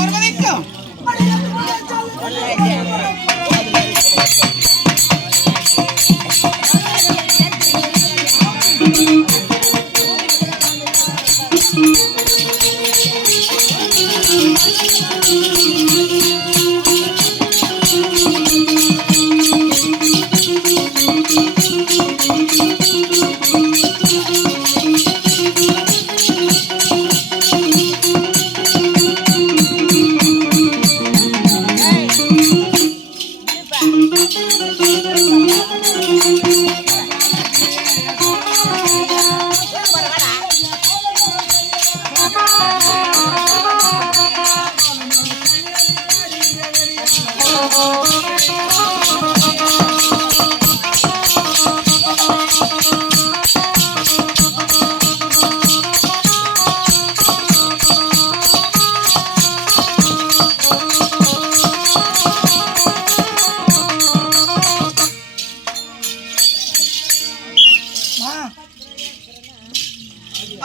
ஒரு மணிக்கும்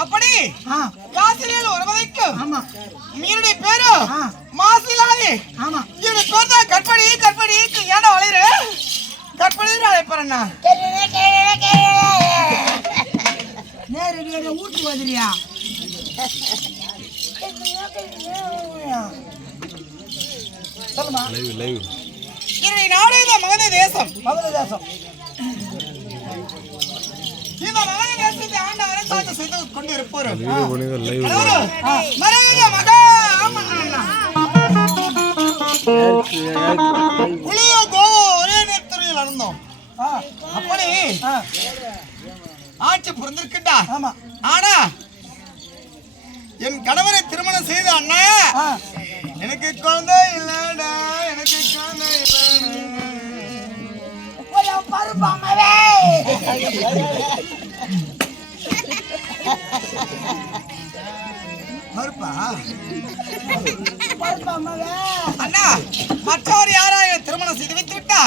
அப்படி காசிலில் ஒரு மணிக்கும் மீனுடைய பேரு மாசிலாதி. என்னுடைய பேர் தான் கற்படி. கற்படி ஏன்னா வளையிற கற்படி அழைப்பறேன்னா நேரடியாக ஊட்டு வதிரியா சொல்லுமா. என்னுடைய நாடு தான் மகத தேசம். மகத தேசம் இந்த மகத தேசத்தை ஆண்ட அரசாட்சி செய்து கொண்டு இருப்போர் புளியோ கோவோ ஒரே நேரத்தில் நடந்தோம். அப்படி ஆட்சி புரிந்திருக்கின்றா. ஆனா என் கணவரை திருமணம் செய்த அண்ணா எனக்கு குழந்தை இல்லடா, எனக்கு குழந்தை அண்ணா மற்றவர் யாராக திருமணம் செய்து வைத்து விட்டா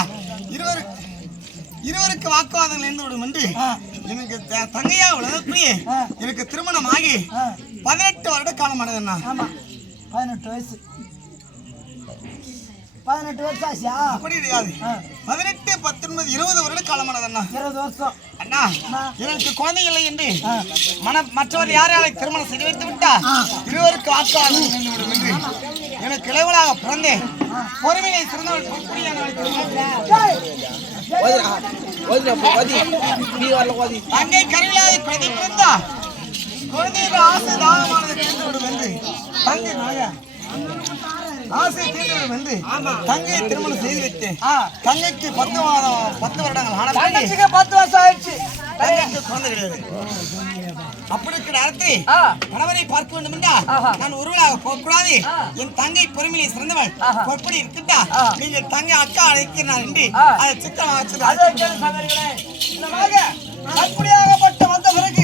இருவருக்கு வாக்குவாதங்கள் இருந்து விடும் என்று எனக்கு தங்கையா உலகப்படியே எனக்கு திருமணம் ஆகி 18 வருட காலம் அடைந்தா. 18 வயசு 18 வருஷம் ஆச்சா? அப்படி கிடையாது. 18, 19, 20 வருட காலம் அண்ணா. 20 வருஷம் அண்ணா. எனக்கு குழந்தை இல்லை என்று மற்றவர் யாரால திருமணம் செய்து வைத்து விட்டா இருவருக்கு வாக்குவாதம் இருந்து விடும் என்று எனக்கு இளவலாக பிறந்தேன். பொறுமையை சிறந்தவள் தங்கை கருவிலாதை பிரதிப்பிருந்தா குழந்தைகள் ஆசை தாகமானது தீர்ந்து விடும் என்று ஆசை தீர்ந்து வந்து தங்கையை திருமணம் செய்து வைத்தேன். தங்கைக்கு 10 வருடங்கள் ஆன 10 வருஷம் ஆயிடுச்சு. தங்கைக்கு குழந்தை கிடையாது. அப்படி இருக்கிற அர்த்தத்தை கணவரை பார்க்க வேண்டும் என்றா நான் ஒருவராக போகக்கூடாது. என் தங்கை பொறுமையை சிறந்தவள் எப்படி இருக்கின்றா நீங்கள் தங்கை அக்கா அழைக்கிறார் என்று அதை சிக்கமாக வச்சது. அப்படியாகப்பட்ட வந்த பிறகு